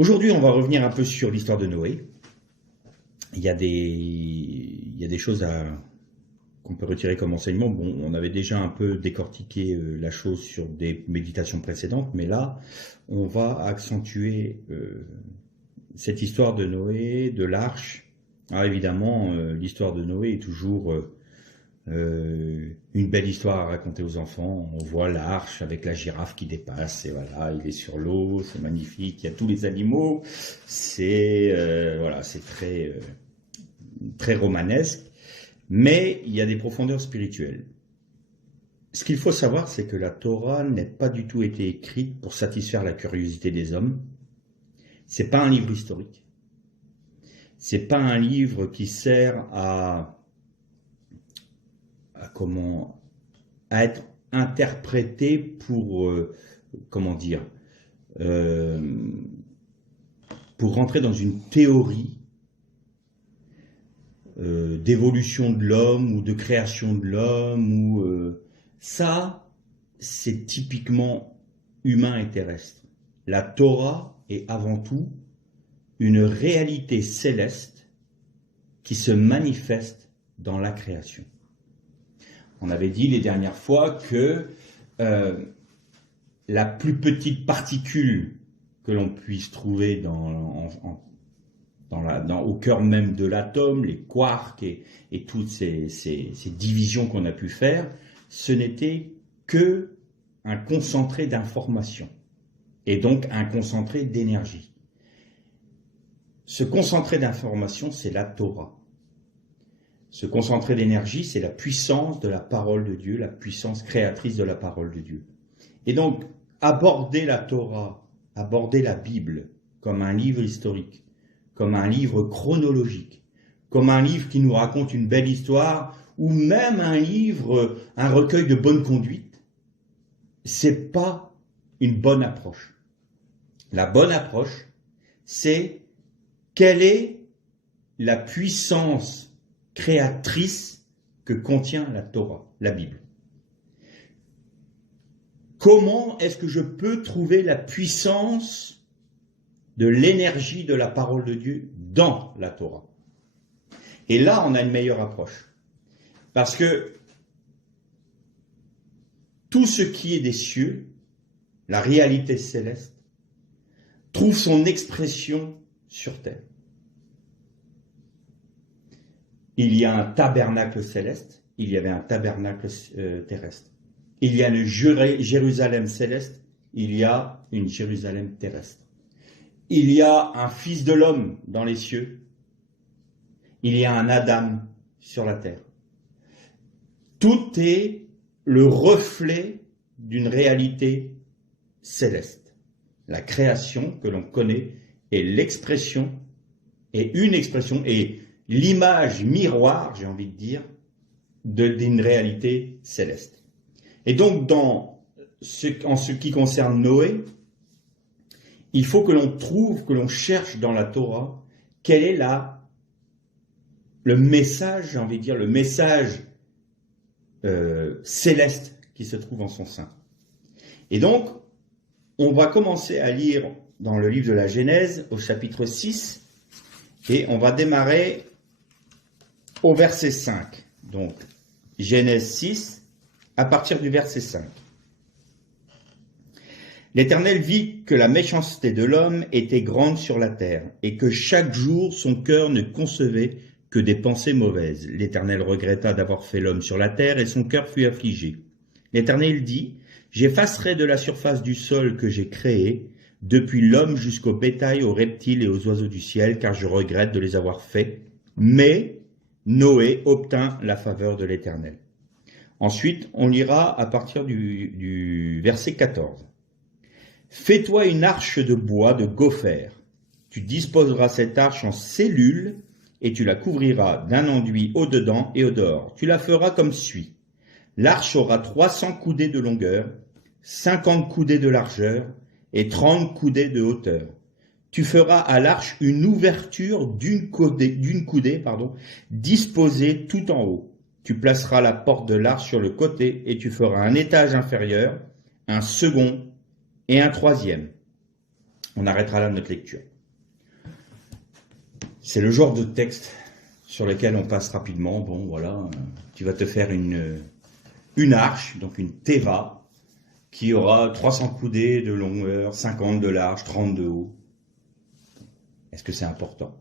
Aujourd'hui, on va revenir un peu sur l'histoire de Noé. Il y a des choses qu'on peut retirer comme enseignement. Bon, on avait déjà un peu décortiqué la chose sur des méditations précédentes, mais là, on va accentuer cette histoire de Noé, de l'arche. Alors évidemment, l'histoire de Noé est toujours une belle histoire à raconter aux enfants. On voit l'arche avec la girafe qui dépasse, et voilà, il est sur l'eau, c'est magnifique, il y a tous les animaux, c'est voilà, c'est très romanesque, mais il y a des profondeurs spirituelles. Ce qu'il faut savoir, c'est que la Torah n'a pas du tout été écrite pour satisfaire la curiosité des hommes. C'est pas un livre historique. C'est pas un livre qui sert à être interprété pour pour rentrer dans une théorie d'évolution de l'homme ou de création de l'homme ça c'est typiquement humain et terrestre. La Torah est avant tout une réalité céleste qui se manifeste dans la création. On avait dit les dernières fois que la plus petite particule que l'on puisse trouver au cœur même de l'atome, les quarks et toutes ces divisions qu'on a pu faire, ce n'était que un concentré d'information et donc un concentré d'énergie. Ce concentré d'information, c'est la Torah. Ce concentré d'énergie, c'est la puissance de la parole de Dieu, la puissance créatrice de la parole de Dieu. Et donc, aborder la Torah, aborder la Bible comme un livre historique, comme un livre chronologique, comme un livre qui nous raconte une belle histoire, ou même un livre, un recueil de bonne conduite, c'est pas une bonne approche. La bonne approche, c'est quelle est la puissance créatrice que contient la Torah, la Bible. Comment est-ce que je peux trouver la puissance de l'énergie de la parole de Dieu dans la Torah? Et là, on a une meilleure approche. Parce que tout ce qui est des cieux, la réalité céleste, trouve son expression sur terre. Il y a un tabernacle céleste, il y avait un tabernacle terrestre. Il y a une Jérusalem céleste, il y a une Jérusalem terrestre. Il y a un fils de l'homme dans les cieux, il y a un Adam sur la terre. Tout est le reflet d'une réalité céleste. La création que l'on connaît est l'expression, et une expression, et l'image miroir, j'ai envie de dire, d'une réalité céleste. Et donc, en ce qui concerne Noé, il faut que l'on trouve, que l'on cherche dans la Torah, quel est le message, j'ai envie de dire, le message céleste qui se trouve en son sein. Et donc, on va commencer à lire dans le livre de la Genèse, au chapitre 6, et on va démarrer au verset 5. Donc, Genèse 6, à partir du verset 5. L'Éternel vit que la méchanceté de l'homme était grande sur la terre, et que chaque jour son cœur ne concevait que des pensées mauvaises. L'Éternel regretta d'avoir fait l'homme sur la terre, et son cœur fut affligé. L'Éternel dit, « J'effacerai de la surface du sol que j'ai créé, depuis l'homme jusqu'au bétail, aux reptiles et aux oiseaux du ciel, car je regrette de les avoir faits. » Mais Noé obtint la faveur de l'Éternel. Ensuite, on lira à partir du verset 14. « Fais-toi une arche de bois de gopher. Tu disposeras cette arche en cellules et tu la couvriras d'un enduit au-dedans et au-dehors. Tu la feras comme suit. L'arche aura 300 coudées de longueur, 50 coudées de largeur et 30 coudées de hauteur. Tu feras à l'arche une ouverture d'une coudée, disposée tout en haut. Tu placeras la porte de l'arche sur le côté et tu feras un étage inférieur, un second et un troisième. On arrêtera là notre lecture. C'est le genre de texte sur lequel on passe rapidement. Bon, voilà, tu vas te faire une arche, donc une teva, qui aura 300 coudées de longueur, 50 de large, 30 de haut. Est-ce que c'est important?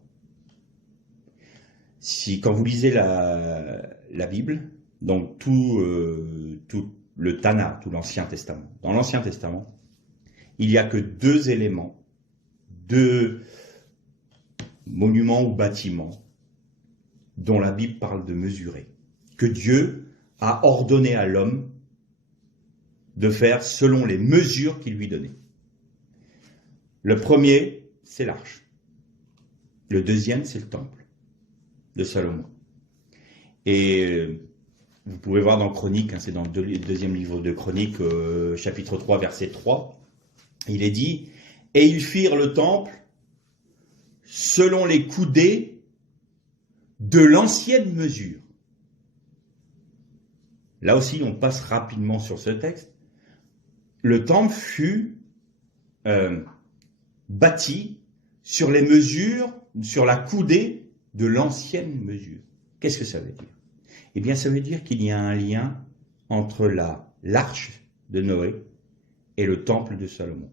Si, quand vous lisez la Bible, donc tout le Tanakh, tout l'Ancien Testament, dans l'Ancien Testament, il n'y a que deux éléments, deux monuments ou bâtiments dont la Bible parle de mesurer, que Dieu a ordonné à l'homme de faire selon les mesures qu'il lui donnait. Le premier, c'est l'arche. Le deuxième, c'est le temple de Salomon. Et vous pouvez voir dans Chroniques, c'est dans le deuxième livre de Chroniques, chapitre 3, verset 3, il est dit « Et ils firent le temple selon les coudées de l'ancienne mesure. » Là aussi, on passe rapidement sur ce texte. Le temple fut bâti sur les mesures, sur la coudée de l'ancienne mesure. Qu'est-ce que ça veut dire? Eh bien, ça veut dire qu'il y a un lien entre l'arche de Noé et le temple de Salomon.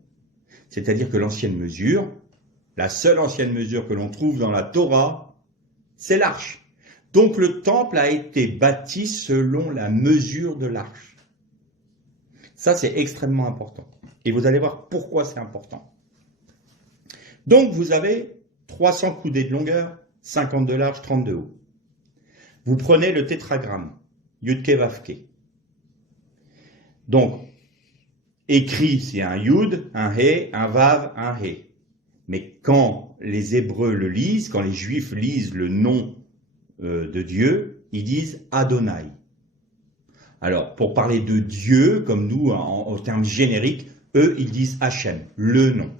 C'est-à-dire que l'ancienne mesure, la seule ancienne mesure que l'on trouve dans la Torah, c'est l'arche. Donc le temple a été bâti selon la mesure de l'arche. Ça, c'est extrêmement important. Et vous allez voir pourquoi c'est important. Donc vous avez 300 coudées de longueur, 50 de large, 30 de haut. Vous prenez le tétragramme, Yud-Ke Vav-Ke. Donc, écrit, c'est un Yud, un He, un Vav, un He. Mais quand les Hébreux le lisent, quand les Juifs lisent le nom de Dieu, ils disent Adonai. Alors, pour parler de Dieu, comme nous, en termes génériques, eux, ils disent Hachem, le nom.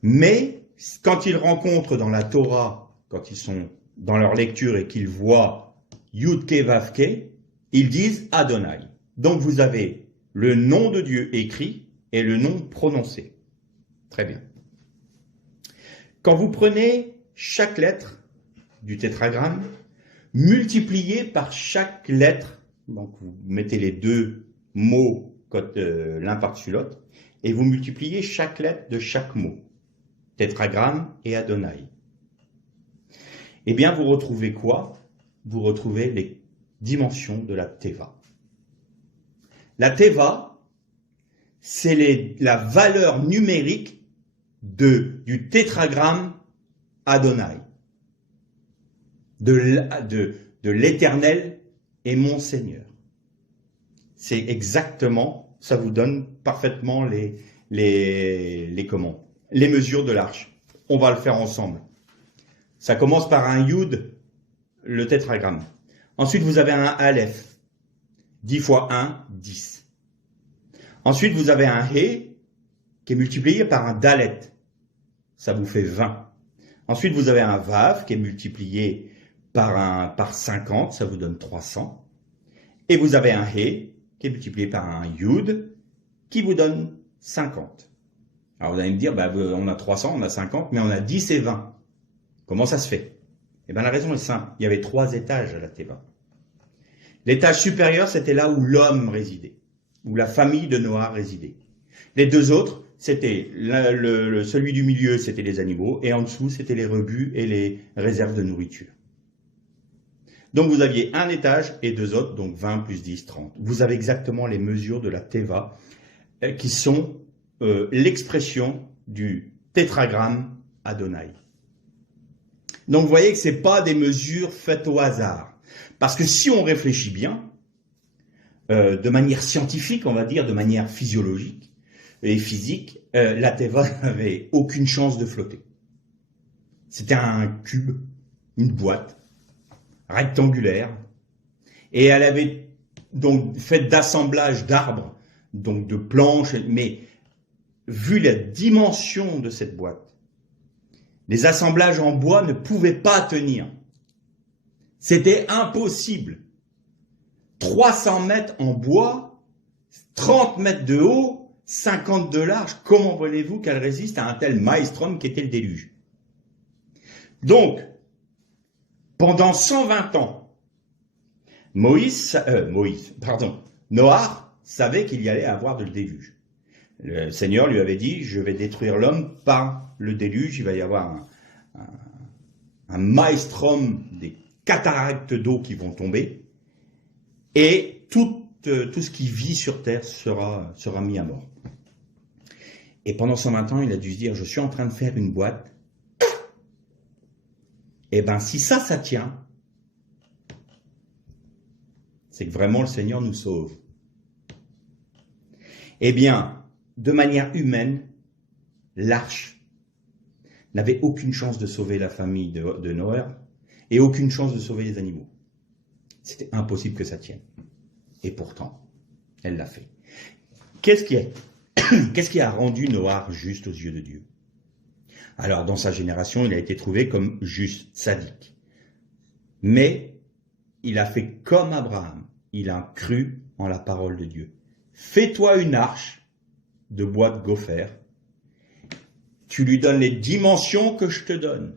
Mais, quand ils rencontrent dans la Torah, quand ils sont dans leur lecture et qu'ils voient Yud-Ke Vav-Ke, ils disent Adonai. Donc, vous avez le nom de Dieu écrit et le nom prononcé. Très bien. Quand vous prenez chaque lettre du tétragramme, multiplié par chaque lettre, donc vous mettez les deux mots l'un par-dessus l'autre, et vous multipliez chaque lettre de chaque mot, tétragramme et Adonai. Eh bien, vous retrouvez quoi? Vous retrouvez les dimensions de la Teva. La Teva, c'est la valeur numérique du tétragramme Adonai. De l'Éternel est mon Seigneur. C'est exactement, ça vous donne parfaitement les mesures de l'arche. On va le faire ensemble. Ça commence par un Yud, le tétragramme. Ensuite, vous avez un Aleph. 10 fois 1, 10. Ensuite, vous avez un He, qui est multiplié par un Dalet. Ça vous fait 20. Ensuite, vous avez un Vav, qui est multiplié par 50, ça vous donne 300. Et vous avez un He, qui est multiplié par un Yud, qui vous donne 50. Alors vous allez me dire, on a 300, on a 50, mais on a 10 et 20. Comment ça se fait? Eh bien la raison est simple, il y avait 3 étages à la Teva. L'étage supérieur, c'était là où l'homme résidait, où la famille de Noah résidait. Les deux autres, c'était celui du milieu, c'était les animaux, et en dessous, c'était les rebuts et les réserves de nourriture. Donc vous aviez un étage et deux autres, donc 20 plus 10, 30. Vous avez exactement les mesures de la Teva, qui sont l'expression du tétragramme Adonai. Donc vous voyez que ce n'est pas des mesures faites au hasard. Parce que si on réfléchit bien, de manière scientifique, on va dire, de manière physiologique et physique, la Teva n'avait aucune chance de flotter. C'était un cube, une boîte rectangulaire, et elle avait donc fait d'assemblage d'arbres, donc de planches, mais vu la dimension de cette boîte, les assemblages en bois ne pouvaient pas tenir. C'était impossible. 300 mètres en bois, 30 mètres de haut, 50 de large. Comment voulez-vous qu'elle résiste à un tel maelstrom qu'était le déluge? Donc, pendant 120 ans, Noah savait qu'il y allait avoir le déluge. Le Seigneur lui avait dit, je vais détruire l'homme par le déluge, il va y avoir un maelstrom, des cataractes d'eau qui vont tomber, et tout ce qui vit sur terre sera mis à mort. Et pendant 120 ans, il a dû se dire, je suis en train de faire une boîte, et bien si ça tient, c'est que vraiment le Seigneur nous sauve. Eh bien, de manière humaine, l'arche n'avait aucune chance de sauver la famille de Noé et aucune chance de sauver les animaux. C'était impossible que ça tienne. Et pourtant, elle l'a fait. Qu'est-ce qui a rendu Noé juste aux yeux de Dieu? Alors, dans sa génération, il a été trouvé comme juste, sadique. Mais il a fait comme Abraham. Il a cru en la parole de Dieu. Fais-toi une arche de bois de gopher. Tu lui donnes les dimensions que je te donne.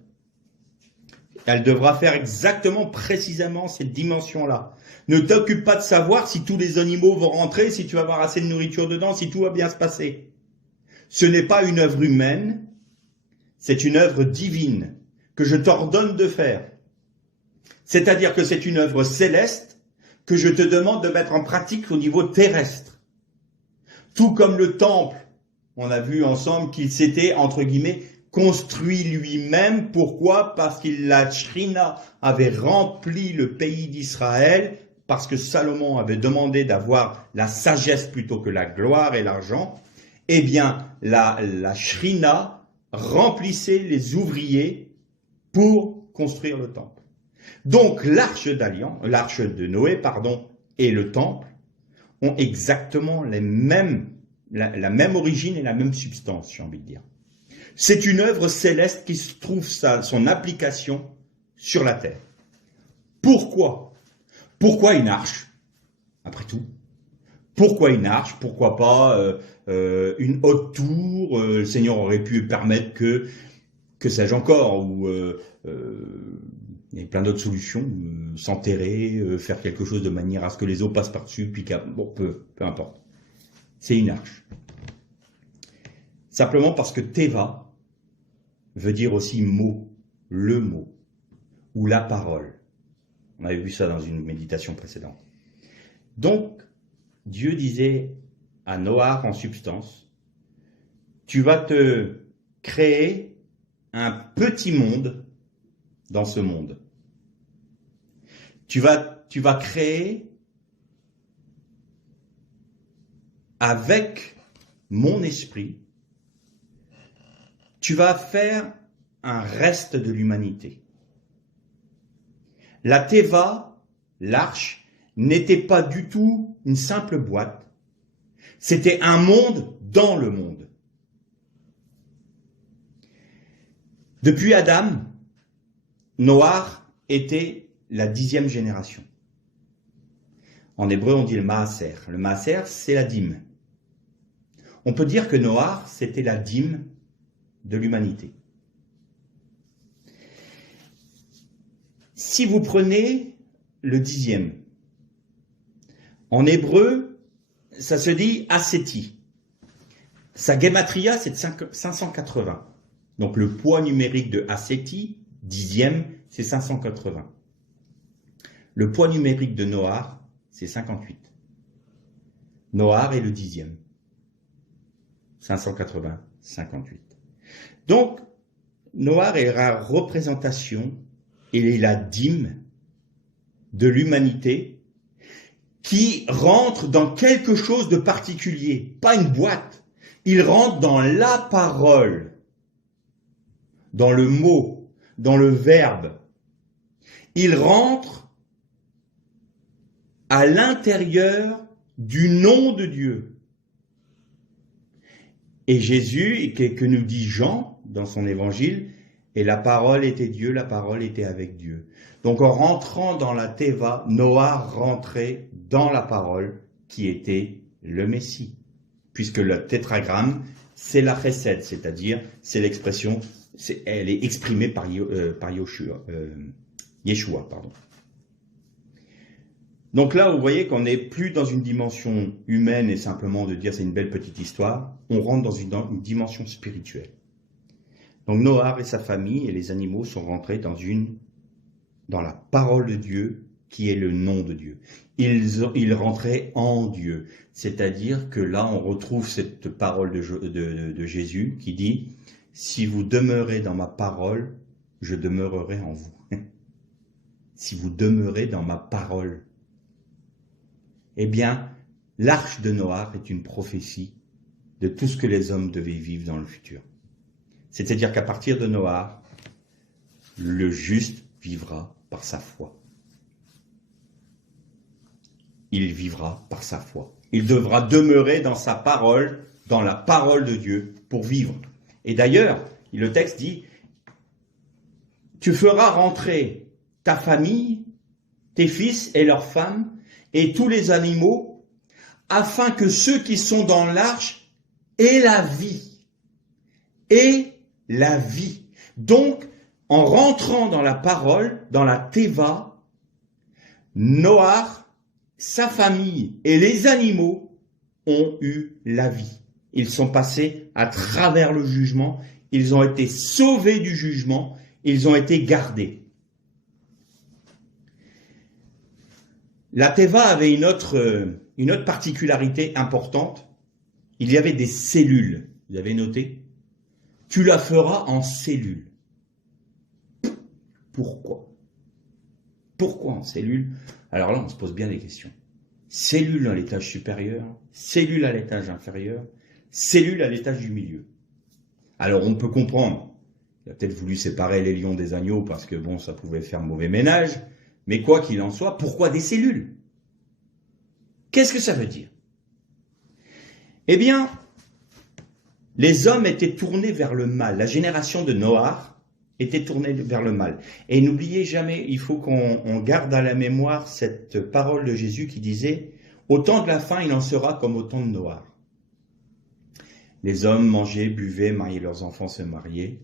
Elle devra faire exactement, précisément ces dimensions-là. Ne t'occupe pas de savoir si tous les animaux vont rentrer, si tu vas avoir assez de nourriture dedans, si tout va bien se passer. Ce n'est pas une œuvre humaine, c'est une œuvre divine que je t'ordonne de faire. C'est-à-dire que c'est une œuvre céleste que je te demande de mettre en pratique au niveau terrestre. Tout comme le temple, on a vu ensemble qu'il s'était, entre guillemets, construit lui-même. Pourquoi? Parce que la Shrina avait rempli le pays d'Israël, parce que Salomon avait demandé d'avoir la sagesse plutôt que la gloire et l'argent. Eh bien, la Shrina remplissait les ouvriers pour construire le temple. Donc, l'arche de Noé, et le temple ont exactement la même origine et la même substance, j'ai envie de dire. C'est une œuvre céleste qui trouve son application sur la terre. Pourquoi? Pourquoi une arche? Après tout. Pourquoi une arche? Pourquoi pas une haute tour? Le Seigneur aurait pu permettre que sais-je encore, ou il y a plein d'autres solutions, s'enterrer, faire quelque chose de manière à ce que les eaux passent par-dessus, puis peu importe. C'est une arche. Simplement parce que Teva veut dire aussi mot, le mot, ou la parole. On avait vu ça dans une méditation précédente. Donc, Dieu disait à Noah en substance, tu vas te créer un petit monde dans ce monde. Tu vas créer avec mon esprit, tu vas faire un reste de l'humanité. La Teva, l'arche, n'était pas du tout une simple boîte. C'était un monde dans le monde. Depuis Adam, Noah était la 10e génération. En hébreu, on dit le maaser. Le maaser, c'est la dîme. On peut dire que Noah, c'était la dîme de l'humanité. Si vous prenez le 10e, en hébreu, ça se dit asséti. Sa gematria, c'est de 580. Donc le poids numérique de asséti, 10e, c'est 580. Le poids numérique de Noah, c'est 58. Noah est le 10e. 580, 58. Donc, Noah est la représentation, il est la dîme de l'humanité qui rentre dans quelque chose de particulier, pas une boîte. Il rentre dans la parole, dans le mot, dans le verbe. Il rentre à l'intérieur du nom de Dieu. Et Jésus, que nous dit Jean dans son évangile, et la parole était Dieu, la parole était avec Dieu. Donc en rentrant dans la Teva, Noah rentrait dans la parole qui était le Messie. Puisque le tétragramme, c'est la chesed, c'est-à-dire c'est l'expression elle est exprimée par Yeshua, pardon. Donc là, vous voyez qu'on n'est plus dans une dimension humaine et simplement de dire c'est une belle petite histoire, on rentre dans une dimension spirituelle. Donc Noah et sa famille et les animaux sont rentrés dans la parole de Dieu qui est le nom de Dieu. Ils rentraient en Dieu, c'est-à-dire que là on retrouve cette parole de Jésus qui dit « Si vous demeurez dans ma parole, je demeurerai en vous. » Si vous demeurez dans ma parole. Eh bien, l'arche de Noah est une prophétie de tout ce que les hommes devaient vivre dans le futur. C'est-à-dire qu'à partir de Noah, le juste vivra par sa foi. Il vivra par sa foi. Il devra demeurer dans sa parole, dans la parole de Dieu, pour vivre. Et d'ailleurs, le texte dit, tu feras rentrer ta famille, tes fils et leurs femmes, et tous les animaux, afin que ceux qui sont dans l'arche aient la vie. Et la vie. Donc, en rentrant dans la parole, dans la Teva, Noah, sa famille et les animaux ont eu la vie. Ils sont passés à travers le jugement, ils ont été sauvés du jugement, ils ont été gardés. La Teva avait une autre particularité importante. Il y avait des cellules. Vous avez noté? Tu la feras en cellules. Pourquoi? Pourquoi en cellules? Alors là, on se pose bien des questions. Cellules à l'étage supérieur, cellules à l'étage inférieur, cellules à l'étage du milieu. Alors on peut comprendre. Il a peut-être voulu séparer les lions des agneaux parce que bon, ça pouvait faire mauvais ménage. Mais quoi qu'il en soit, pourquoi des cellules? Qu'est-ce que ça veut dire? Eh bien, les hommes étaient tournés vers le mal. La génération de Noah était tournée vers le mal. Et n'oubliez jamais, il faut qu'on garde à la mémoire cette parole de Jésus qui disait « Au temps de la fin, il en sera comme au temps de Noah. » Les hommes mangeaient, buvaient, mariaient leurs enfants, se mariaient,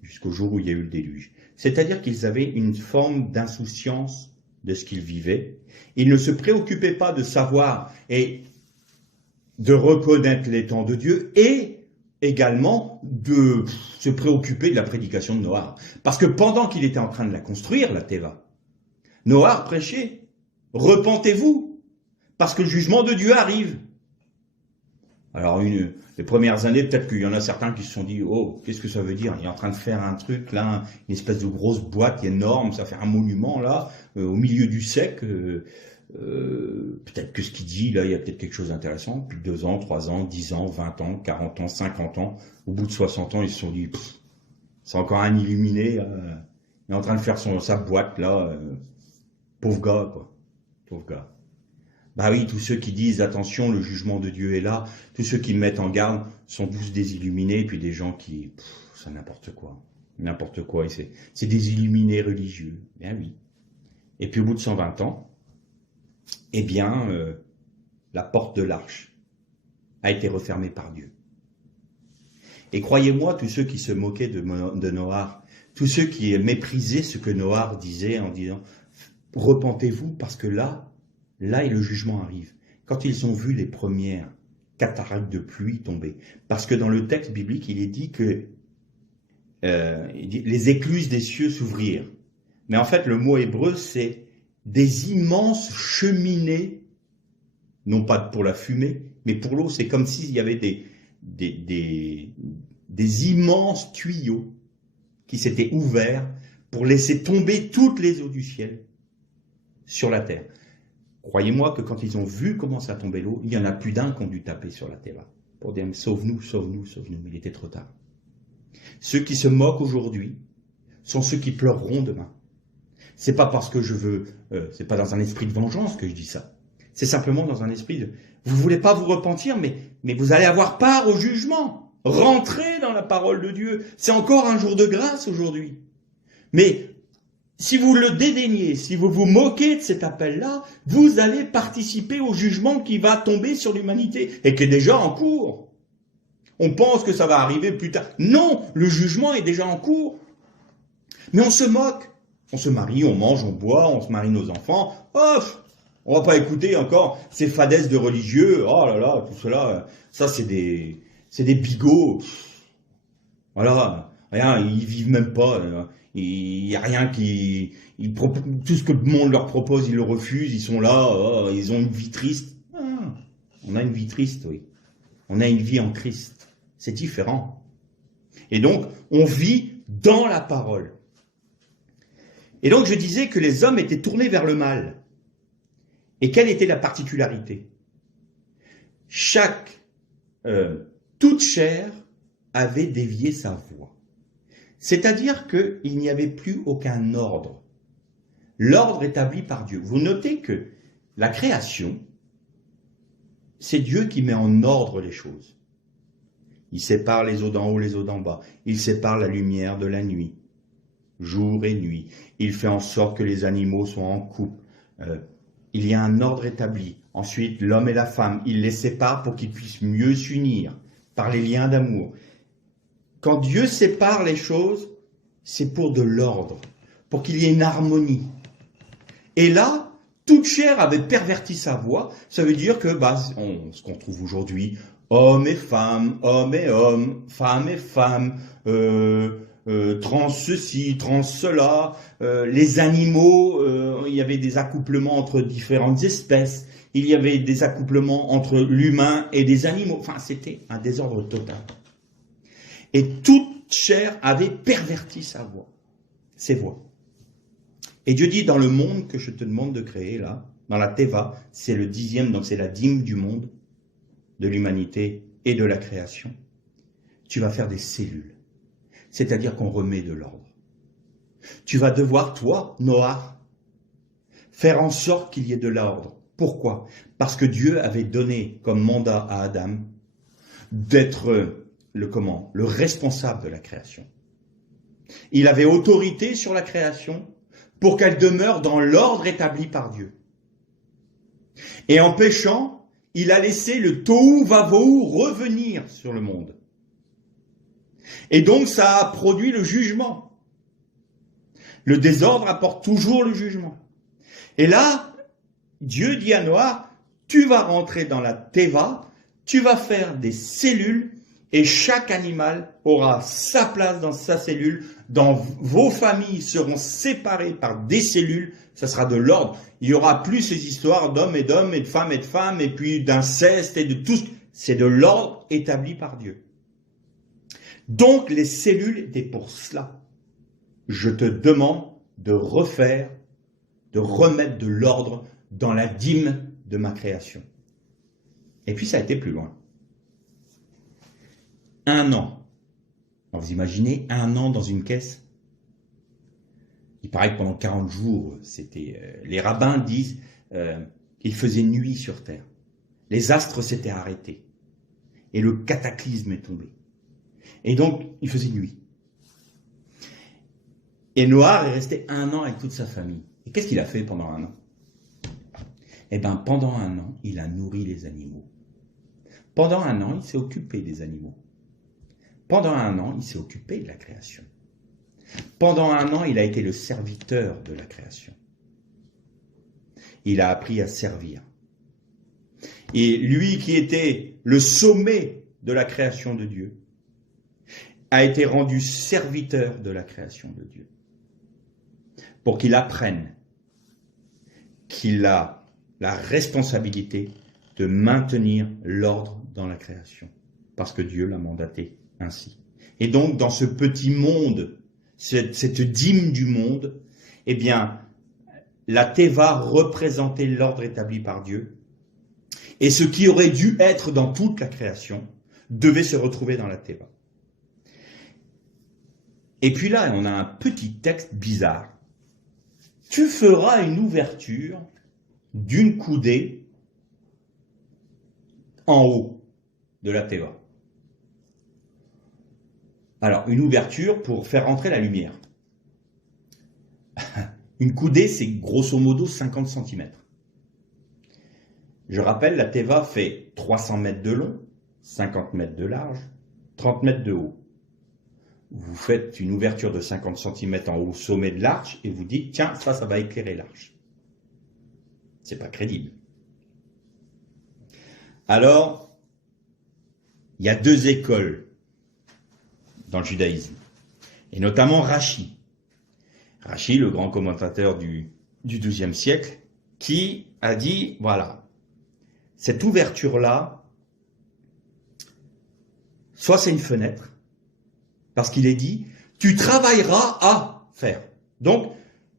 jusqu'au jour où il y a eu le déluge. C'est-à-dire qu'ils avaient une forme d'insouciance de ce qu'ils vivaient. Ils ne se préoccupaient pas de savoir et de reconnaître les temps de Dieu et également de se préoccuper de la prédication de Noah. Parce que pendant qu'il était en train de la construire, la Teva, Noah prêchait « Repentez-vous, parce que le jugement de Dieu arrive ». Alors, les premières années, peut-être qu'il y en a certains qui se sont dit « Oh, qu'est-ce que ça veut dire? Il est en train de faire un truc, là, une espèce de grosse boîte énorme, ça fait un monument, là, au milieu du sec. Peut-être que ce qu'il dit, là, il y a peut-être quelque chose d'intéressant. Plus de 2 ans, 3 ans, 10 ans, 20 ans, 40 ans, 50 ans. Au bout de 60 ans, ils se sont dit « C'est encore un illuminé, il est en train de faire sa boîte, là. Pauvre gars, quoi. Pauvre gars. » Bah oui, tous ceux qui disent « Attention, le jugement de Dieu est là », tous ceux qui me mettent en garde sont tous des illuminés, et puis des gens qui... c'est n'importe quoi. N'importe quoi. C'est des illuminés religieux. Bien oui. Et puis au bout de 120 ans, eh bien, la porte de l'arche a été refermée par Dieu. Et croyez-moi, tous ceux qui se moquaient de Noah, tous ceux qui méprisaient ce que Noah disait en disant « Repentez-vous parce que là, le jugement arrive. » Quand ils ont vu les premières cataractes de pluie tomber, parce que dans le texte biblique, il est dit que les écluses des cieux s'ouvrirent. Mais en fait, le mot hébreu, c'est des immenses cheminées, non pas pour la fumée, mais pour l'eau. C'est comme s'il y avait des immenses tuyaux qui s'étaient ouverts pour laisser tomber toutes les eaux du ciel sur la terre. Croyez-moi que quand ils ont vu comment ça tombait l'eau, il y en a plus d'un qui ont dû taper sur la terre pour dire « Sauve-nous, sauve-nous, sauve-nous ». Mais il était trop tard. Ceux qui se moquent aujourd'hui sont ceux qui pleureront demain. C'est pas parce que je veux, c'est pas dans un esprit de vengeance que je dis ça. C'est simplement dans un esprit de, vous voulez pas vous repentir, mais vous allez avoir part au jugement. Rentrez dans la parole de Dieu. C'est encore un jour de grâce aujourd'hui. Mais si vous le dédaignez, si vous vous moquez de cet appel-là, vous allez participer au jugement qui va tomber sur l'humanité et qui est déjà en cours. On pense que ça va arriver plus tard. Non, le jugement est déjà en cours. Mais on se moque. On se marie, on mange, on boit, on se marie nos enfants. Oh, on va pas écouter encore ces fadaises de religieux. Oh là là, tout cela, ça c'est des bigots. Voilà, rien, ils vivent même pas. Il y a rien tout ce que le monde leur propose, ils le refusent. Ils sont là, oh, ils ont une vie triste. Ah, on a une vie triste, oui. On a une vie en Christ. C'est différent. Et donc, on vit dans la parole. Et donc, je disais que les hommes étaient tournés vers le mal. Et quelle était la particularité? Toute chair avait dévié sa voie. C'est-à-dire qu'il n'y avait plus aucun ordre. L'ordre établi par Dieu. Vous notez que la création, c'est Dieu qui met en ordre les choses. Il sépare les eaux d'en haut, les eaux d'en bas. Il sépare la lumière de la nuit, jour et nuit. Il fait en sorte que les animaux soient en couple. Il y a un ordre établi. Ensuite, l'homme et la femme, il les sépare pour qu'ils puissent mieux s'unir par les liens d'amour. Quand Dieu sépare les choses, c'est pour de l'ordre, pour qu'il y ait une harmonie. Et là, toute chair avait perverti sa voie. Ça veut dire que ce qu'on trouve aujourd'hui, hommes et femmes, hommes et hommes, femmes et femmes, trans ceci, trans cela, les animaux, il y avait des accouplements entre différentes espèces, il y avait des accouplements entre l'humain et des animaux. Enfin, c'était un désordre total. Et toute chair avait perverti ses voies. Et Dieu dit, dans le monde que je te demande de créer, là, dans la Teva, c'est le 10e, donc c'est la dîme du monde, de l'humanité et de la création. Tu vas faire des cellules. C'est-à-dire qu'on remet de l'ordre. Tu vas devoir, toi, Noah, faire en sorte qu'il y ait de l'ordre. Pourquoi? Parce que Dieu avait donné comme mandat à Adam d'être le responsable de la création. Il avait autorité sur la création pour qu'elle demeure dans l'ordre établi par Dieu. Et en péchant, il a laissé le tohu vavohu revenir sur le monde. Et donc ça a produit le jugement. Le désordre apporte toujours le jugement. Et là, Dieu dit à Noah, tu vas rentrer dans la Teva, tu vas faire des cellules, et chaque animal aura sa place dans sa cellule. Dans vos familles seront séparées par des cellules. Ça sera de l'ordre. Il n'y aura plus ces histoires d'hommes et d'hommes et de femmes et puis d'inceste et de tout. C'est de l'ordre établi par Dieu. Donc les cellules étaient pour cela. Je te demande de remettre de l'ordre dans la dîme de ma création. Et puis ça a été plus loin. 1 an. Alors vous imaginez 1 an dans une caisse? Il paraît que pendant 40 jours, les rabbins disent qu'il faisait nuit sur terre. Les astres s'étaient arrêtés. Et le cataclysme est tombé. Et donc, il faisait nuit. Et Noah est resté 1 an avec toute sa famille. Et qu'est-ce qu'il a fait pendant 1 an? Eh bien, pendant 1 an, il a nourri les animaux. Pendant 1 an, il s'est occupé des animaux. Pendant 1 an, il s'est occupé de la création. Pendant 1 an, il a été le serviteur de la création. Il a appris à servir. Et lui qui était le sommet de la création de Dieu, a été rendu serviteur de la création de Dieu. Pour qu'il apprenne qu'il a la responsabilité de maintenir l'ordre dans la création. Parce que Dieu l'a mandaté ainsi. Et donc, dans ce petit monde, cette dîme du monde, eh bien, la Teva représentait l'ordre établi par Dieu. Et ce qui aurait dû être dans toute la création devait se retrouver dans la Teva. Et puis là, on a un petit texte bizarre. Tu feras une ouverture d'une coudée en haut de la Teva. Alors, une ouverture pour faire rentrer la lumière. Une coudée, c'est grosso modo 50 cm. Je rappelle, la Teva fait 300 mètres de long, 50 mètres de large 30 mètres de haut. Vous faites une ouverture de 50 cm en haut au sommet de l'arche et vous dites, tiens, ça va éclairer l'arche. C'est pas crédible. Alors, il y a deux écoles dans le judaïsme, et notamment Rashi. Rashi, le grand commentateur du XIIe siècle, qui a dit, voilà, cette ouverture-là, soit c'est une fenêtre, parce qu'il est dit, tu travailleras à faire. Donc,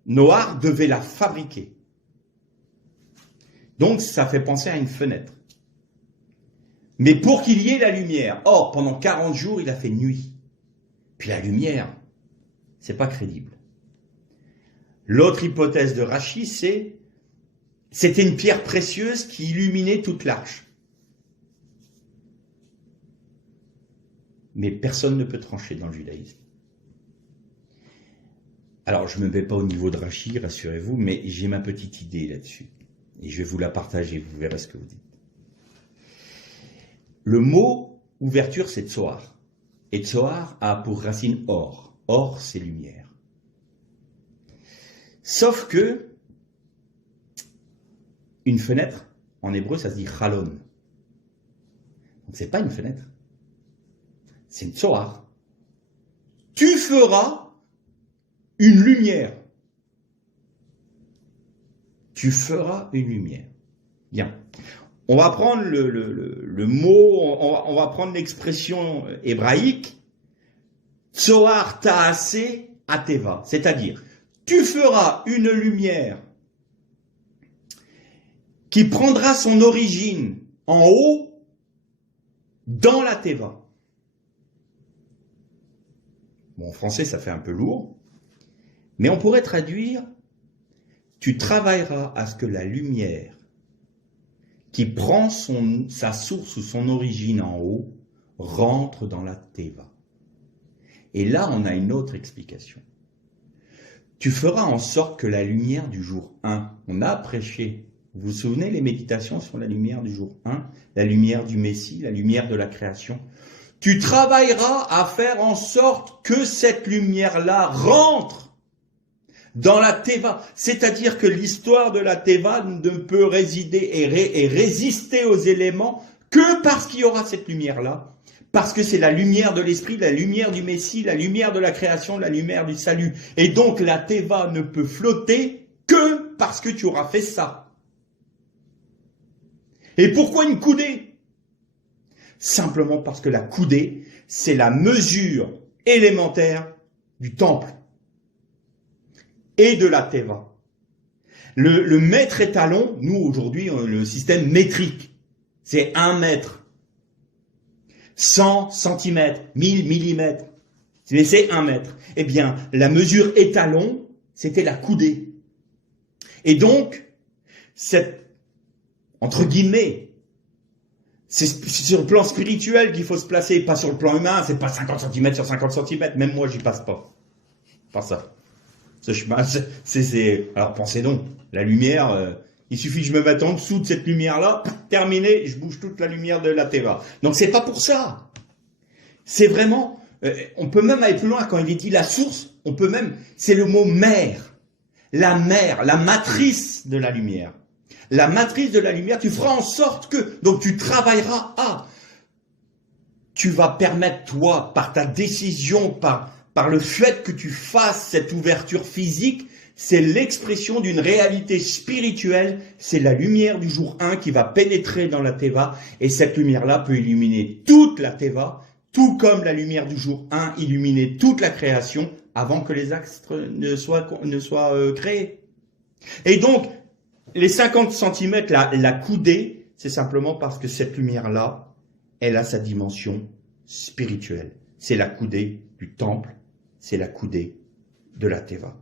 Noach devait la fabriquer. Donc, ça fait penser à une fenêtre. Mais pour qu'il y ait la lumière, or, pendant 40 jours, il a fait nuit. Puis la lumière, c'est pas crédible. L'autre hypothèse de Rashi, c'était une pierre précieuse qui illuminait toute l'arche. Mais personne ne peut trancher dans le judaïsme. Alors, je ne me mets pas au niveau de Rashi, rassurez-vous, mais j'ai ma petite idée là-dessus. Et je vais vous la partager, vous verrez ce que vous dites. Le mot ouverture, c'est tsoar. Et tsoar a pour racine or. Or, c'est lumière. Sauf que, une fenêtre, en hébreu, ça se dit chalon. Donc, c'est pas une fenêtre. C'est une tsoar. Tu feras une lumière. Tu feras une lumière. Bien. On va prendre le mot, on va prendre l'expression hébraïque tsoar ta'aseh ateva, c'est-à-dire tu feras une lumière qui prendra son origine en haut dans la teva. Bon, en français, ça fait un peu lourd, mais on pourrait traduire tu travailleras à ce que la lumière qui prend sa source ou son origine en haut, rentre dans la Teva. Et là, on a une autre explication. Tu feras en sorte que la lumière du jour 1, on a prêché, vous vous souvenez les méditations sur la lumière du jour 1, la lumière du Messie, la lumière de la création. Tu travailleras à faire en sorte que cette lumière-là rentre dans la Teva, c'est-à-dire que l'histoire de la Teva ne peut résider et résister aux éléments que parce qu'il y aura cette lumière-là, parce que c'est la lumière de l'esprit, la lumière du Messie, la lumière de la création, la lumière du salut. Et donc la Teva ne peut flotter que parce que tu auras fait ça. Et pourquoi une coudée? Simplement parce que la coudée, c'est la mesure élémentaire du temple et de la Teva. Le mètre étalon, nous aujourd'hui, le système métrique, c'est 1 mètre, 100 cm, 1000 millimètres, mais c'est 1 mètre. Eh bien, la mesure étalon, c'était la coudée. Et donc, cette, entre guillemets, c'est sur le plan spirituel qu'il faut se placer, pas sur le plan humain, c'est pas 50 cm sur 50 cm, même moi j'y passe pas. Pas ça. Alors pensez donc, la lumière, il suffit que je me mette en dessous de cette lumière-là, terminé, je bouge toute la lumière de la Teva. Donc c'est pas pour ça. C'est vraiment, on peut même aller plus loin quand il est dit la source, on peut même, c'est le mot mère, la matrice de la lumière. La matrice de la lumière, tu feras en sorte que, donc tu travailleras à, tu vas permettre toi, par ta décision, par le fait que tu fasses cette ouverture physique, c'est l'expression d'une réalité spirituelle, c'est la lumière du jour 1 qui va pénétrer dans la Teva, et cette lumière-là peut illuminer toute la Teva, tout comme la lumière du jour 1 illuminait toute la création avant que les astres ne soient créés. Et donc, les 50 cm, la coudée, c'est simplement parce que cette lumière-là, elle a sa dimension spirituelle. C'est la coudée du temple, c'est la coudée de la Teva.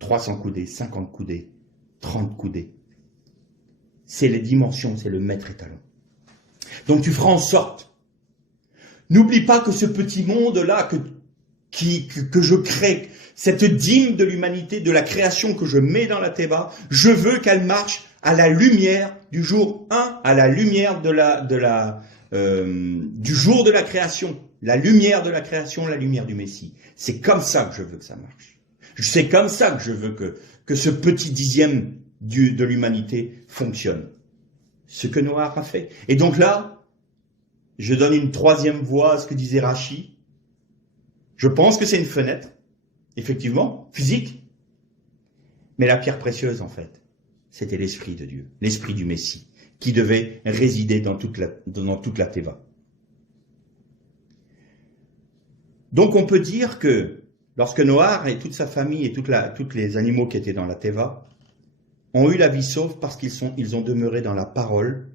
300 coudées, 50 coudées, 30 coudées. C'est les dimensions, c'est le mètre étalon. Donc tu feras en sorte. N'oublie pas que ce petit monde-là que je crée, cette dîme de l'humanité, de la création que je mets dans la Teva, je veux qu'elle marche à la lumière du jour 1, à la lumière de du jour de la création, la lumière de la création, la lumière du Messie. C'est comme ça que je veux que ça marche. C'est comme ça que je veux que ce petit dixième de l'humanité fonctionne. Ce que Noah a fait. Et donc là, je donne une troisième voie à ce que disait Rachi. Je pense que c'est une fenêtre, effectivement, physique. Mais la pierre précieuse, en fait, c'était l'Esprit de Dieu, l'Esprit du Messie, qui devait résider dans toute la Teva. Donc on peut dire que lorsque Noah et toute sa famille et tous les animaux qui étaient dans la Teva ont eu la vie sauve parce qu'ils ont demeuré dans la parole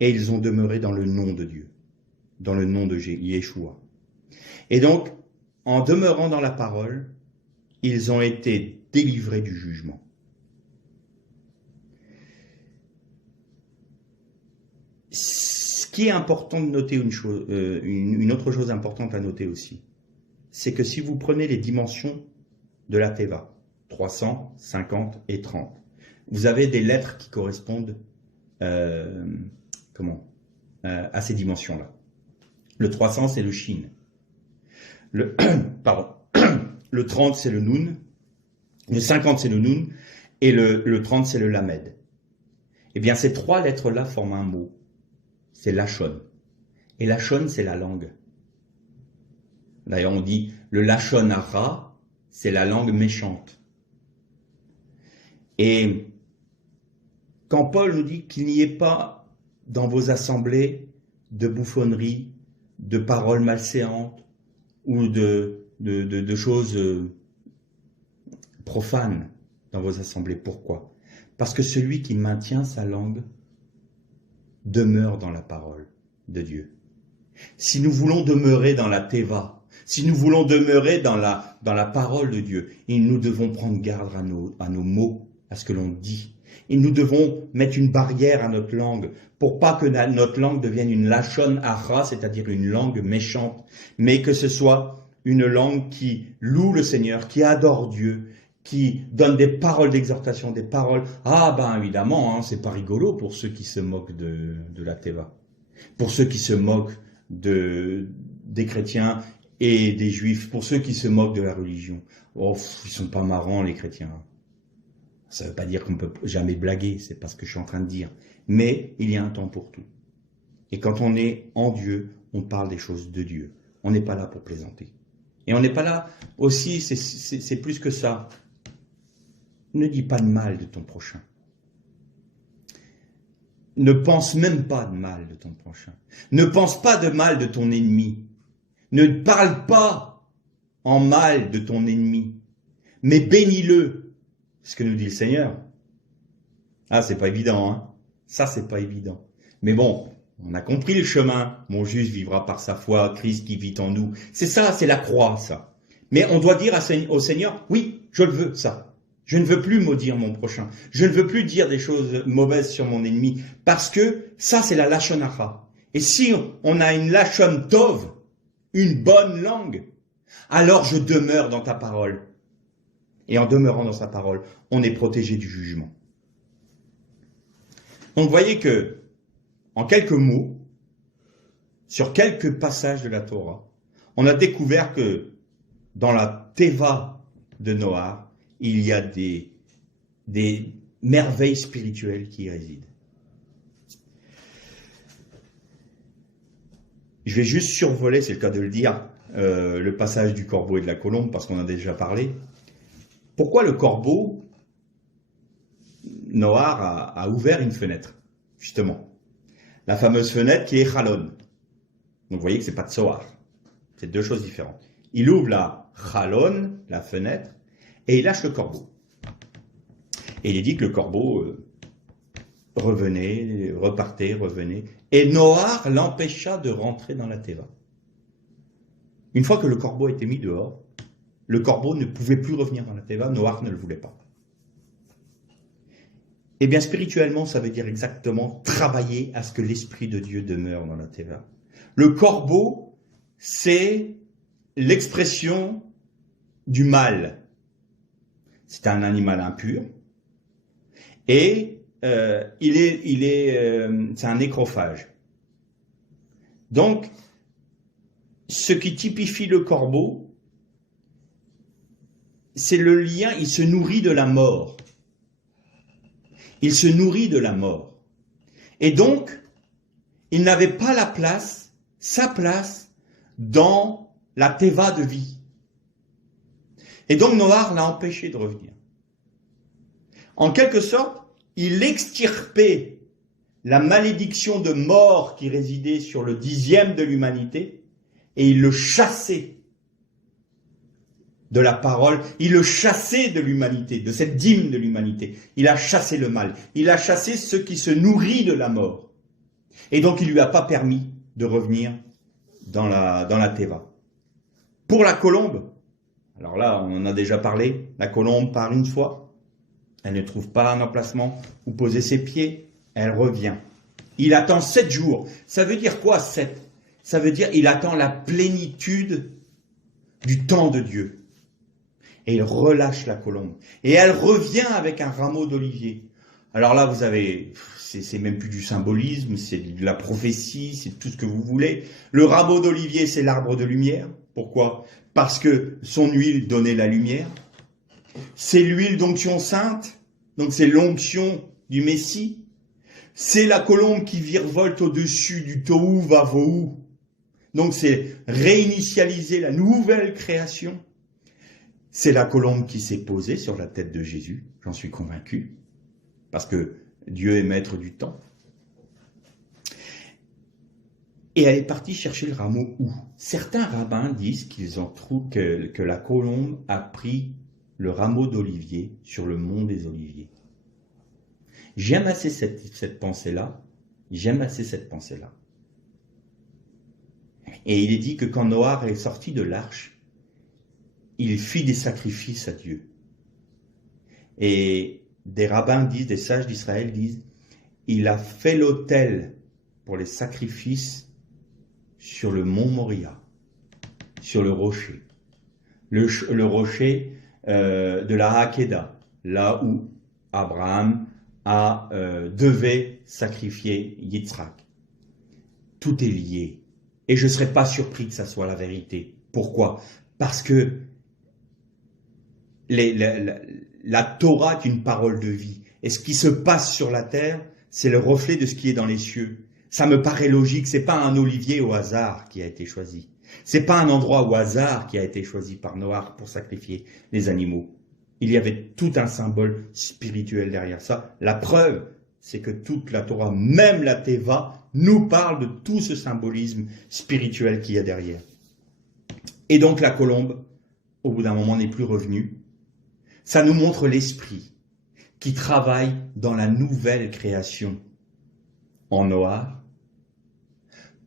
et ils ont demeuré dans le nom de Dieu, dans le nom de Yeshua. Et donc, en demeurant dans la parole, ils ont été délivrés du jugement. Ce qui est important de noter une autre chose importante à noter aussi, c'est que si vous prenez les dimensions de la Teva, 300, 50 et 30, vous avez des lettres qui correspondent à ces dimensions-là. Le 300, c'est le Shin. Le 30, c'est le Nun. Le 50, c'est le Nun. Et le 30, c'est le Lamed. Eh bien, ces trois lettres-là forment un mot. C'est Lachon. Et Lachon, c'est la langue. D'ailleurs, on dit le Lachon Hara, c'est la langue méchante. Et quand Paul nous dit qu'il n'y ait pas dans vos assemblées de bouffonneries, de paroles malséantes ou de choses profanes dans vos assemblées. Pourquoi? Parce que celui qui maintient sa langue demeure dans la parole de Dieu. Si nous voulons demeurer dans la Teva, si nous voulons demeurer dans la parole de Dieu, nous devons prendre garde à nos mots, à ce que l'on dit. Et nous devons mettre une barrière à notre langue pour pas que notre langue devienne une lachon hara, c'est-à-dire une langue méchante, mais que ce soit une langue qui loue le Seigneur, qui adore Dieu, qui donne des paroles d'exhortation, des paroles. Ah ben évidemment, hein, c'est pas rigolo pour ceux qui se moquent de la Teva, pour ceux qui se moquent des chrétiens et des juifs, pour ceux qui se moquent de la religion. Oh, ils sont pas marrants les chrétiens. Ça ne veut pas dire qu'on ne peut jamais blaguer, c'est pas ce que je suis en train de dire. Mais il y a un temps pour tout. Et quand on est en Dieu, on parle des choses de Dieu. On n'est pas là pour plaisanter. Et on n'est pas là aussi, c'est plus que ça. Ne dis pas de mal de ton prochain. Ne pense même pas de mal de ton prochain. Ne pense pas de mal de ton ennemi. Ne parle pas en mal de ton ennemi. Mais bénis-le. Ce que nous dit le Seigneur. Ah, c'est pas évident, hein. Ça, c'est pas évident. Mais bon, on a compris le chemin. Mon juste vivra par sa foi, Christ qui vit en nous. C'est ça, c'est la croix, ça. Mais on doit dire au Seigneur, oui, je le veux, ça. Je ne veux plus maudire mon prochain. Je ne veux plus dire des choses mauvaises sur mon ennemi. Parce que ça, c'est la lachon hara. Et si on a une lachon tov, une bonne langue, alors je demeure dans ta parole. Et en demeurant dans sa parole, on est protégé du jugement. Donc vous voyez que, en quelques mots, sur quelques passages de la Torah, on a découvert que dans la Teva de Noah, il y a des merveilles spirituelles qui y résident. Je vais juste survoler, c'est le cas de le dire, le passage du corbeau et de la colombe, parce qu'on en a déjà parlé. Pourquoi le corbeau, Noah a ouvert une fenêtre, justement. La fameuse fenêtre qui est Chalon. Donc vous voyez que ce n'est pas de Tsoar. C'est deux choses différentes. Il ouvre la Chalon, la fenêtre, et il lâche le corbeau. Et il est dit que le corbeau revenait, repartait, revenait. Et Noah l'empêcha de rentrer dans la Teva. Une fois que le corbeau a été mis dehors, le corbeau ne pouvait plus revenir dans la Teva, Noach ne le voulait pas. Eh bien, spirituellement, ça veut dire exactement travailler à ce que l'Esprit de Dieu demeure dans la Teva. Le corbeau, c'est l'expression du mal. C'est un animal impur. Et c'est un nécrophage. Donc, ce qui typifie le corbeau, c'est le lien, il se nourrit de la mort. Il se nourrit de la mort. Et donc, il n'avait pas la place, sa place, dans la teva de vie. Et donc Noach l'a empêché de revenir. En quelque sorte, il extirpait la malédiction de mort qui résidait sur le 10e de l'humanité et il le chassait de la parole, il le chassait de l'humanité, de cette dîme de l'humanité. Il a chassé le mal, il a chassé ce qui se nourrit de la mort. Et donc il ne lui a pas permis de revenir dans la teva. Pour la colombe, alors là on en a déjà parlé, la colombe part une fois, elle ne trouve pas un emplacement où poser ses pieds, elle revient. Il attend 7 jours. Ça veut dire quoi 7? Ça veut dire il attend la plénitude du temps de Dieu. Et il relâche la colombe. Et elle revient avec un rameau d'olivier. Alors là, vous avez, c'est même plus du symbolisme, c'est de la prophétie, c'est tout ce que vous voulez. Le rameau d'olivier, c'est l'arbre de lumière. Pourquoi? Parce que son huile donnait la lumière. C'est l'huile d'onction sainte, donc c'est l'onction du Messie. C'est la colombe qui virevolte au-dessus du tohu vavohu. Donc c'est réinitialiser la nouvelle création. C'est la colombe qui s'est posée sur la tête de Jésus, j'en suis convaincu, parce que Dieu est maître du temps. Et elle est partie chercher le rameau où? Certains rabbins disent qu'ils en trouvent que la colombe a pris le rameau d'olivier sur le mont des Oliviers. J'aime assez cette pensée-là. J'aime assez cette pensée-là. Et il est dit que quand Noach est sorti de l'arche, il fit des sacrifices à Dieu. Et des rabbins disent, des sages d'Israël disent, il a fait l'autel pour les sacrifices sur le mont Moria, sur le rocher. Le rocher de la Hakeda, là où Abraham devait sacrifier Yitzhak. Tout est lié. Et je ne serais pas surpris que ça soit la vérité. Pourquoi? Parce que la Torah est une parole de vie. Et ce qui se passe sur la terre, c'est le reflet de ce qui est dans les cieux. Ça me paraît logique. C'est pas un olivier au hasard qui a été choisi. C'est pas un endroit au hasard qui a été choisi par Noach pour sacrifier les animaux. Il y avait tout un symbole spirituel derrière ça. La preuve, c'est que toute la Torah, même la Teva, nous parle de tout ce symbolisme spirituel qu'il y a derrière. Et donc la colombe, au bout d'un moment, n'est plus revenue. Ça nous montre l'esprit qui travaille dans la nouvelle création en Noach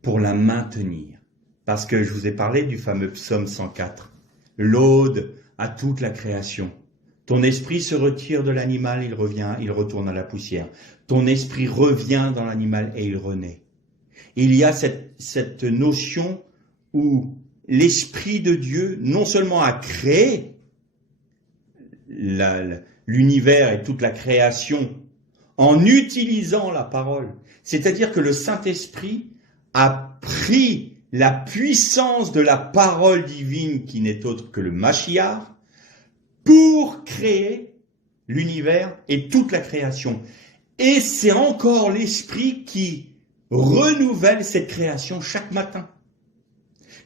pour la maintenir. Parce que je vous ai parlé du fameux psaume 104, l'ode à toute la création. Ton esprit se retire de l'animal, il revient, il retourne à la poussière. Ton esprit revient dans l'animal et il renaît. Il y a cette notion où l'esprit de Dieu non seulement a créé l'univers et toute la création en utilisant la parole, c'est-à-dire que le Saint-Esprit a pris la puissance de la parole divine qui n'est autre que le Mashiach pour créer l'univers et toute la création. Et c'est encore l'Esprit qui renouvelle cette création chaque matin.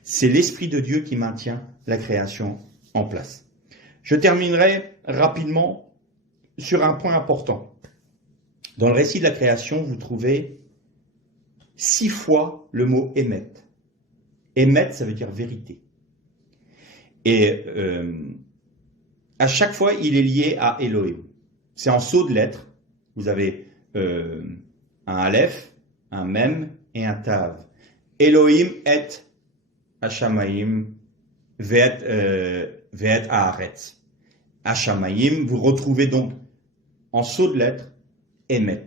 C'est l'Esprit de Dieu qui maintient la création en place. Je terminerai rapidement sur un point important. Dans le récit de la création, vous trouvez 6 fois le mot « émet ». Émet, ça veut dire vérité. Et à chaque fois, il est lié à Elohim. C'est en saut de lettres. Vous avez un Aleph, un Mem et un Tav. Elohim et Hashamayim ve'et haaretz. Hashamayim, vous retrouvez donc en saut de lettres Emet.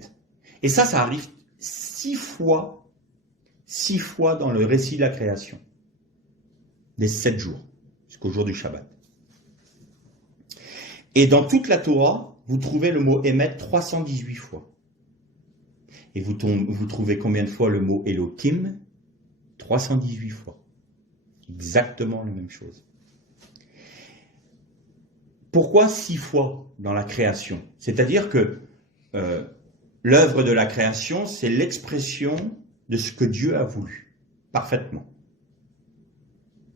Et ça arrive 6 fois dans le récit de la création, des 7 jours, jusqu'au jour du Shabbat. Et dans toute la Torah, vous trouvez le mot Emet 318 fois. Et vous trouvez combien de fois le mot Elohim? 318 fois. Exactement la même chose. Pourquoi 6 fois dans la création? C'est-à-dire que l'œuvre de la création, c'est l'expression de ce que Dieu a voulu, parfaitement.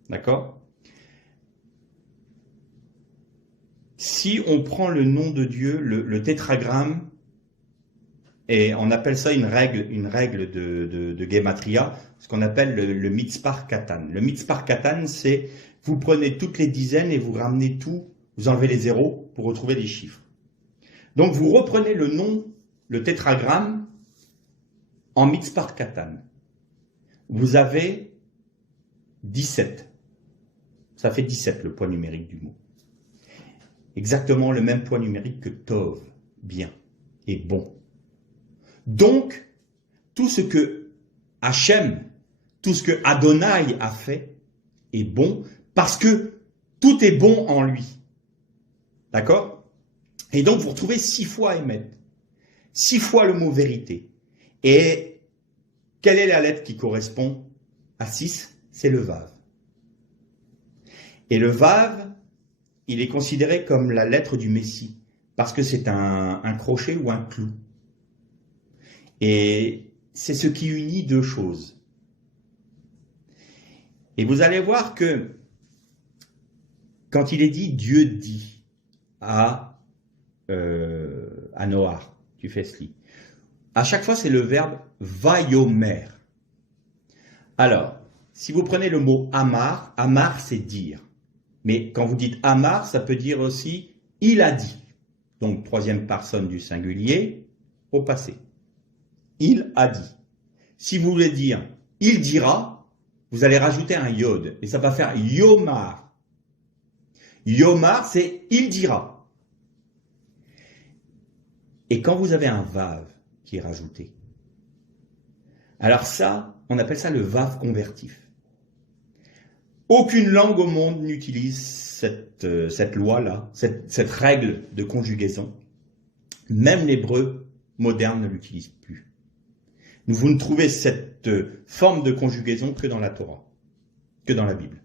D'accord? Si on prend le nom de Dieu, le tétragramme, et on appelle ça une règle de Gematria, ce qu'on appelle le Mitzpar Katan. Le Mitzpar Katan, c'est vous prenez toutes les dizaines et vous ramenez tout, vous enlevez les zéros pour retrouver des chiffres. Donc vous reprenez le nom, le tétragramme, en Mitzpar Katan. Vous avez 17. Ça fait 17 le poids numérique du mot. Exactement le même poids numérique que Tov, bien et bon. Donc, tout ce que Hachem, tout ce que Adonai a fait est bon parce que tout est bon en lui. D'accord? Et donc, vous retrouvez 6 fois Emet, 6 fois le mot vérité. Et quelle est la lettre qui correspond à 6? C'est le Vav. Et le Vav, il est considéré comme la lettre du Messie, parce que c'est un crochet ou un clou. Et c'est ce qui unit deux choses. Et vous allez voir que quand il est dit « Dieu dit » à Noach, tu fais ceci, à chaque fois c'est le verbe « vayomer ». Alors, si vous prenez le mot « amar », « amar » c'est « dire ». Mais quand vous dites « amar », ça peut dire aussi « il a dit ». Donc, troisième personne du singulier au passé. Il a dit. Si vous voulez dire « il dira », vous allez rajouter un yod. Et ça va faire « yomar ». Yomar, c'est « il dira ». Et quand vous avez un vav qui est rajouté, alors ça, on appelle ça le vav convertif. Aucune langue au monde n'utilise cette loi-là, cette règle de conjugaison. Même l'hébreu moderne ne l'utilise plus. Vous ne trouvez cette forme de conjugaison que dans la Torah, que dans la Bible.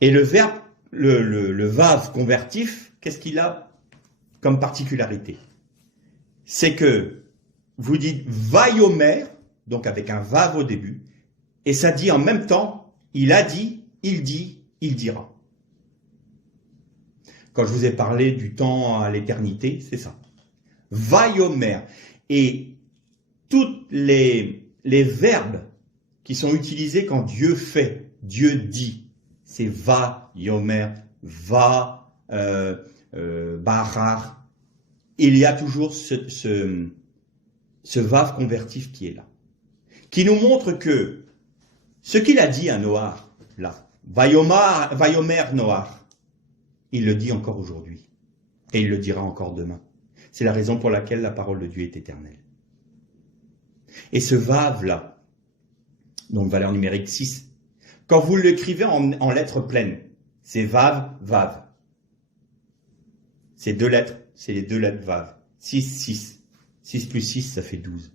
Et le verbe, le vav convertif, qu'est-ce qu'il a comme particularité? C'est que vous dites vayomer, donc avec un vav au début, et ça dit en même temps, il a dit, il dit, il dira. Quand je vous ai parlé du temps à l'éternité, c'est ça. Vayomer. Et tous les verbes qui sont utilisés quand Dieu fait, Dieu dit, c'est va, yomer, va, barar. Il y a toujours ce vav convertif qui est là, qui nous montre que ce qu'il a dit à Noach, là, vayomer Noach, il le dit encore aujourd'hui, et il le dira encore demain. C'est la raison pour laquelle la parole de Dieu est éternelle. Et ce vav-là, donc valeur numérique 6, quand vous l'écrivez en lettres pleines, c'est vav, vav. C'est deux lettres, c'est les deux lettres vav. 6, 6. 6 plus 6, ça fait 12.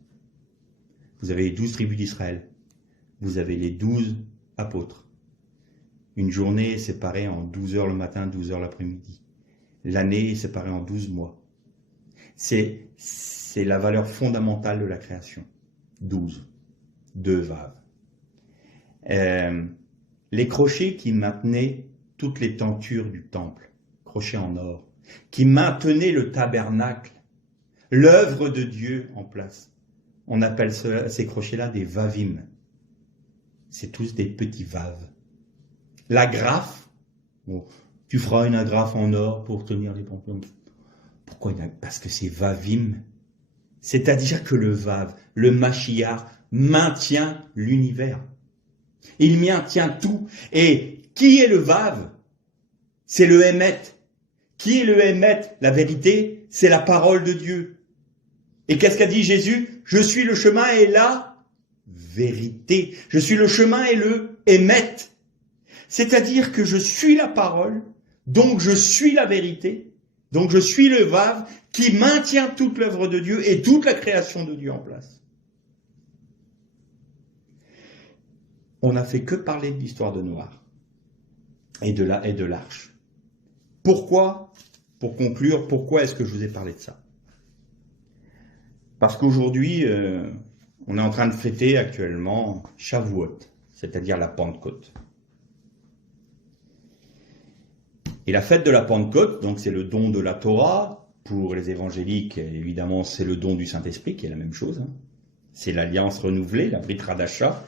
Vous avez les 12 tribus d'Israël. Vous avez les 12 apôtres. Une journée est séparée en 12 heures le matin, 12 heures l'après-midi. L'année est séparée en 12 mois. C'est la valeur fondamentale de la création. 12. 2 vav. Les crochets qui maintenaient toutes les tentures du temple, crochets en or, qui maintenaient le tabernacle, l'œuvre de Dieu en place. On appelle ces crochets-là des vavim. C'est tous des petits vaves. L'agrafe, bon, tu feras une agrafe en or pour tenir les pompons. Pourquoi? Parce que c'est vavim. C'est-à-dire que le vav, le Mashiach, maintient l'univers. Il maintient tout. Et qui est le vav? C'est le Emet. Qui est le Emet? La vérité, c'est la parole de Dieu. Et qu'est-ce qu'a dit Jésus? Je suis le chemin et la vérité. Je suis le chemin et le Emet. C'est-à-dire que je suis la parole, donc je suis la vérité, donc je suis le Vav qui maintient toute l'œuvre de Dieu et toute la création de Dieu en place. on n'a fait que parler de l'histoire de Noé et de l'arche. Pourquoi, pour conclure, pourquoi est-ce que je vous ai parlé de ça? Parce qu'aujourd'hui, on est en train de fêter actuellement Shavuot, c'est-à-dire la Pentecôte. Et la fête de la Pentecôte, donc c'est le don de la Torah. Pour les évangéliques, évidemment, c'est le don du Saint-Esprit, qui est la même chose. C'est l'alliance renouvelée, la Brit Hadasha,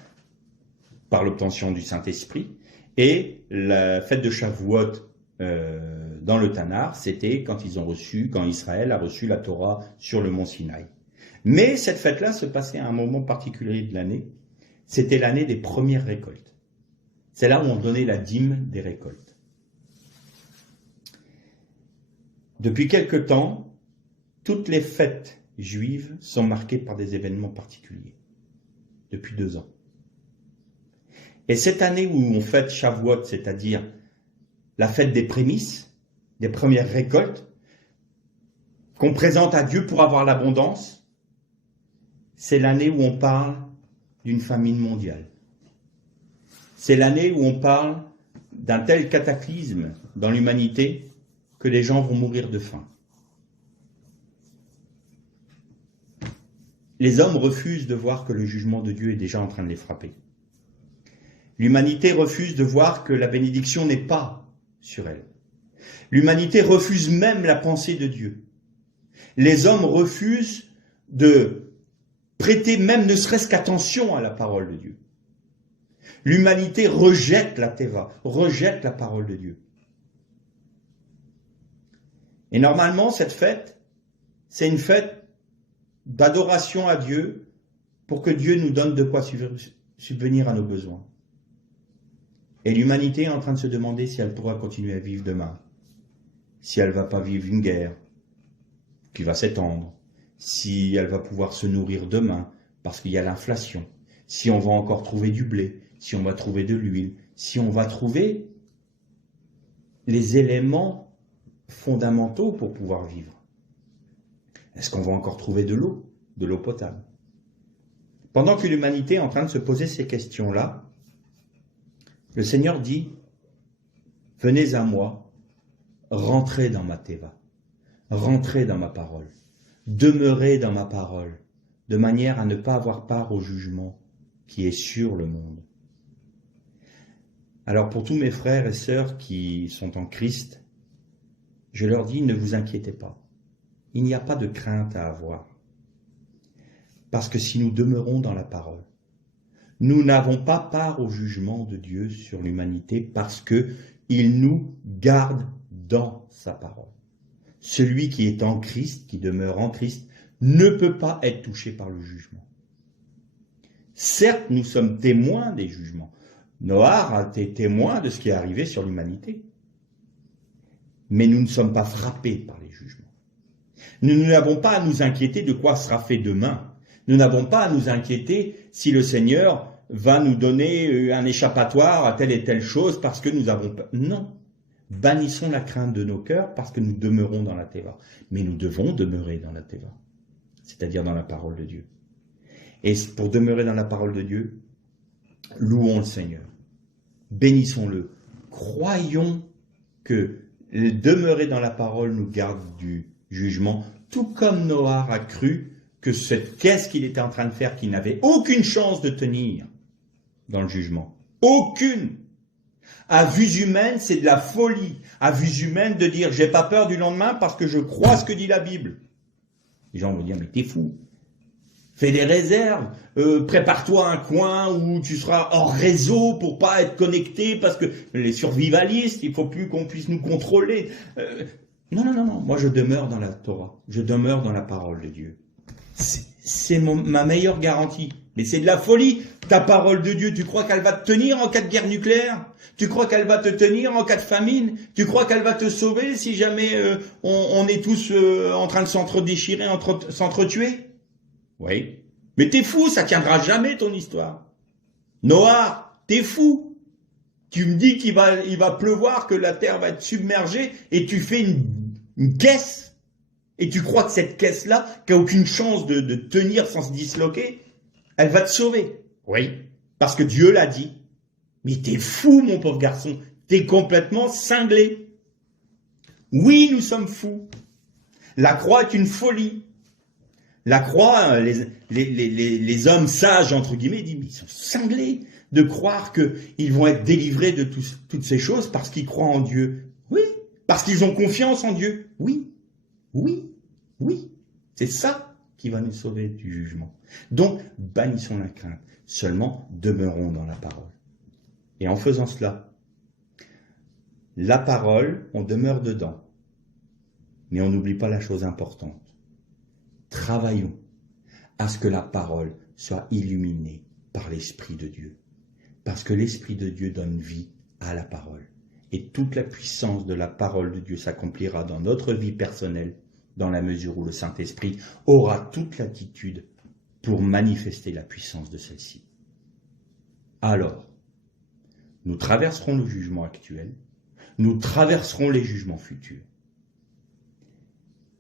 par l'obtention du Saint-Esprit. Et la fête de Shavuot dans le Tanakh, c'était quand Israël a reçu la Torah sur le mont Sinaï. Mais cette fête-là se passait à un moment particulier de l'année. C'était l'année des premières récoltes. C'est là où on donnait la dîme des récoltes. Depuis quelque temps, toutes les fêtes juives sont marquées par des événements particuliers. Depuis 2 ans. Et cette année où on fête Shavuot, c'est-à-dire la fête des prémices, des premières récoltes, qu'on présente à Dieu pour avoir l'abondance, c'est l'année où on parle d'une famine mondiale. C'est l'année où on parle d'un tel cataclysme dans l'humanité que les gens vont mourir de faim. Les hommes refusent de voir que le jugement de Dieu est déjà en train de les frapper. L'humanité refuse de voir que la bénédiction n'est pas sur elle. L'humanité refuse même la pensée de Dieu. Les hommes refusent de prêter même ne serait-ce qu'attention à la parole de Dieu. L'humanité rejette la Teva, rejette la parole de Dieu. Et normalement, cette fête, c'est une fête d'adoration à Dieu pour que Dieu nous donne de quoi subvenir à nos besoins. Et l'humanité est en train de se demander si elle pourra continuer à vivre demain, si elle ne va pas vivre une guerre qui va s'étendre, si elle va pouvoir se nourrir demain parce qu'il y a l'inflation, si on va encore trouver du blé, si on va trouver de l'huile, si on va trouver les éléments fondamentaux pour pouvoir vivre. Est-ce qu'on va encore trouver de l'eau potable? Pendant que l'humanité est en train de se poser ces questions-là, le Seigneur dit, venez à moi, rentrez dans ma Teva, rentrez dans ma parole, demeurez dans ma parole, de manière à ne pas avoir part au jugement qui est sur le monde. Alors pour tous mes frères et sœurs qui sont en Christ, je leur dis, ne vous inquiétez pas. Il n'y a pas de crainte à avoir. Parce que si nous demeurons dans la parole, nous n'avons pas part au jugement de Dieu sur l'humanité parce qu'il nous garde dans sa parole. Celui qui est en Christ, qui demeure en Christ, ne peut pas être touché par le jugement. Certes, nous sommes témoins des jugements. Noé a été témoin de ce qui est arrivé sur l'humanité. Mais nous ne sommes pas frappés par les jugements. Nous n'avons pas à nous inquiéter de quoi sera fait demain. Nous n'avons pas à nous inquiéter si le Seigneur va nous donner un échappatoire à telle et telle chose parce que nous avons peur. Non. Bannissons la crainte de nos cœurs parce que nous demeurons dans la Teva. Mais nous devons demeurer dans la Teva, c'est-à-dire dans la parole de Dieu. Et pour demeurer dans la parole de Dieu, louons le Seigneur. Bénissons-le. Croyons que demeurer dans la parole nous garde du jugement, tout comme Noé a cru que cette caisse qu'il était en train de faire, qu'il n'avait aucune chance de tenir dans le jugement. Aucune. À vue humaine, c'est de la folie. À vue humaine, de dire, j'ai pas peur du lendemain parce que je crois ce que dit la Bible. Les gens vont dire, mais t'es fou. Fais des réserves, prépare-toi un coin où tu seras hors réseau pour pas être connecté parce que les survivalistes, il faut plus qu'on puisse nous contrôler. Non, moi je demeure dans la Torah, je demeure dans la parole de Dieu. C'est ma meilleure garantie. Mais c'est de la folie. Ta parole de Dieu, tu crois qu'elle va te tenir en cas de guerre nucléaire? Tu crois qu'elle va te tenir en cas de famine? Tu crois qu'elle va te sauver si jamais on est tous en train de s'entre-déchirer, s'entretuer? Oui. Mais t'es fou, ça tiendra jamais ton histoire. Noah, t'es fou. Tu me dis qu'il va pleuvoir, que la terre va être submergée et tu fais une caisse. Et tu crois que cette caisse-là, qui a aucune chance de tenir sans se disloquer, elle va te sauver. Oui. Parce que Dieu l'a dit. Mais t'es fou, mon pauvre garçon. T'es complètement cinglé. Oui, nous sommes fous. La croix est une folie. La croix, les hommes sages, entre guillemets, disent, mais ils sont cinglés de croire qu'ils vont être délivrés de toutes ces choses parce qu'ils croient en Dieu. Oui, parce qu'ils ont confiance en Dieu. Oui, oui, oui. C'est ça qui va nous sauver du jugement. Donc, bannissons la crainte. Seulement, demeurons dans la parole. Et en faisant cela, la parole, on demeure dedans. Mais on n'oublie pas la chose importante. Travaillons à ce que la parole soit illuminée par l'Esprit de Dieu. Parce que l'Esprit de Dieu donne vie à la parole. Et toute la puissance de la parole de Dieu s'accomplira dans notre vie personnelle, dans la mesure où le Saint-Esprit aura toute l'attitude pour manifester la puissance de celle-ci. Alors, nous traverserons le jugement actuel, nous traverserons les jugements futurs.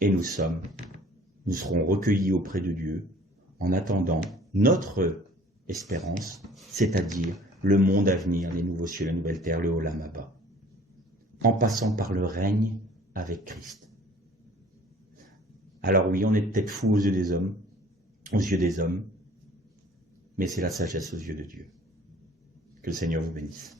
Et nous serons recueillis auprès de Dieu en attendant notre espérance, c'est-à-dire le monde à venir, les nouveaux cieux, la nouvelle terre, le Olam Abba, en passant par le règne avec Christ. Alors oui, on est peut-être fou aux yeux des hommes, mais c'est la sagesse aux yeux de Dieu. Que le Seigneur vous bénisse.